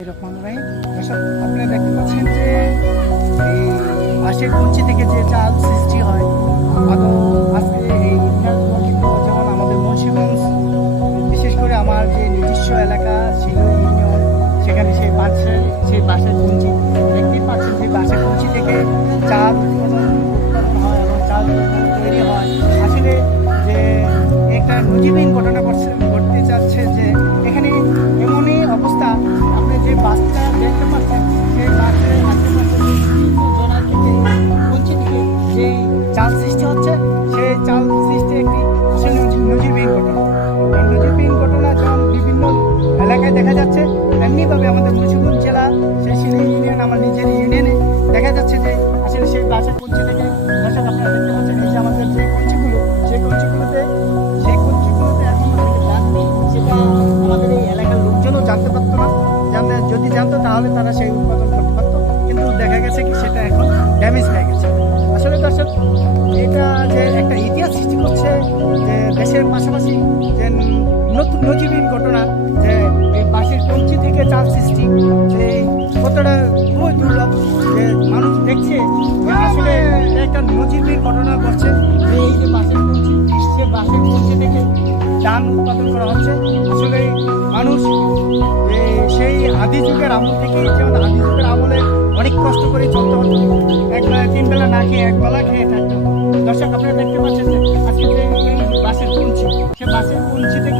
এরকম ভাই দর্শক আপনারা দেখতে পাচ্ছেন যে এই বাঁশের কঞ্চি থেকে যে চাল সৃষ্টি হয় আজকে এই যেমন আমাদের মুন্সিগঞ্জ বিশেষ করে আমার যে নিজস্ব এলাকা ছিল ইউনিয়ন সেখানে সেই বাঁশের কঞ্চি দেখতেই পাচ্ছেন যে বাঁশের কঞ্চি থেকে চাল উৎপাদন হয় এবং চাল তৈরি হয় আসলে যে একটা নজিরবিহীন ঘটনা ঘটতে যাচ্ছে যে এখানে এমনই অবস্থা আপনি যে বাসটা দেখতে পাচ্ছেন সেই বাসের আশেপাশে বিভিন্ন জোড়া থেকে কঞ্চি থেকে যে চাল সৃষ্টি হচ্ছে সেই চাল সৃষ্টি একটি আসলে নজিরবিহীন ঘটনা। নজিরবিহীন ঘটনা যেমন বিভিন্ন এলাকায় দেখা যাচ্ছে এমনিভাবে আমাদের মুন্সিগঞ্জ জেলা সেই সিলেট ইউনিয়ন আমার নিজের ইউনিয়নে দেখা যাচ্ছে যে আসলে সেই বাসের কঞ্চি থেকে দর্শক আপনারা দেখতে পাচ্ছেন এই যে আমাদের যে কঞ্চিগুলো সেই কঞ্চিগুলোতে এখন সেটা আমাদের এই এলাকার লোকজনও জানতে পারতো না, যদি জানতো তাহলে তারা সেই উৎপাদন করতে পারতো, কিন্তু দেখা গেছে কি সেটা এখন ড্যামেজ হয়ে গেছে। আসলে দর্শক এটা যে একটা ইতিহাস সৃষ্টি করছে যে দেশের পাশাপাশি যে নতুন নজিরবিহীন ঘটনা যে এই বাঁশের কঞ্চি থেকে চাল সৃষ্টি যে কতটা খুবই দুর্লভ যে মানুষ দেখছে যে আসলে একটা নজিরবিহীন ঘটনা ঘটছে যে এই যে বাঁশের কঞ্চি সে বাঁশের কঞ্চি থেকে ধান উৎপাদন করা হচ্ছে। আসলে মানুষ সেই আদি যুগের আমল থেকেই যেমন আদি যুগের আমলে অনেক কষ্ট করে চলতে হতো, একবেলা তিন বেলা না খেয়ে একবেলা খেয়ে থাকতো। দর্শক আপনারা দেখতে পাচ্ছেন যে আজকে যে এই বাঁশের কঞ্চি সে বাঁশের কঞ্চি থেকে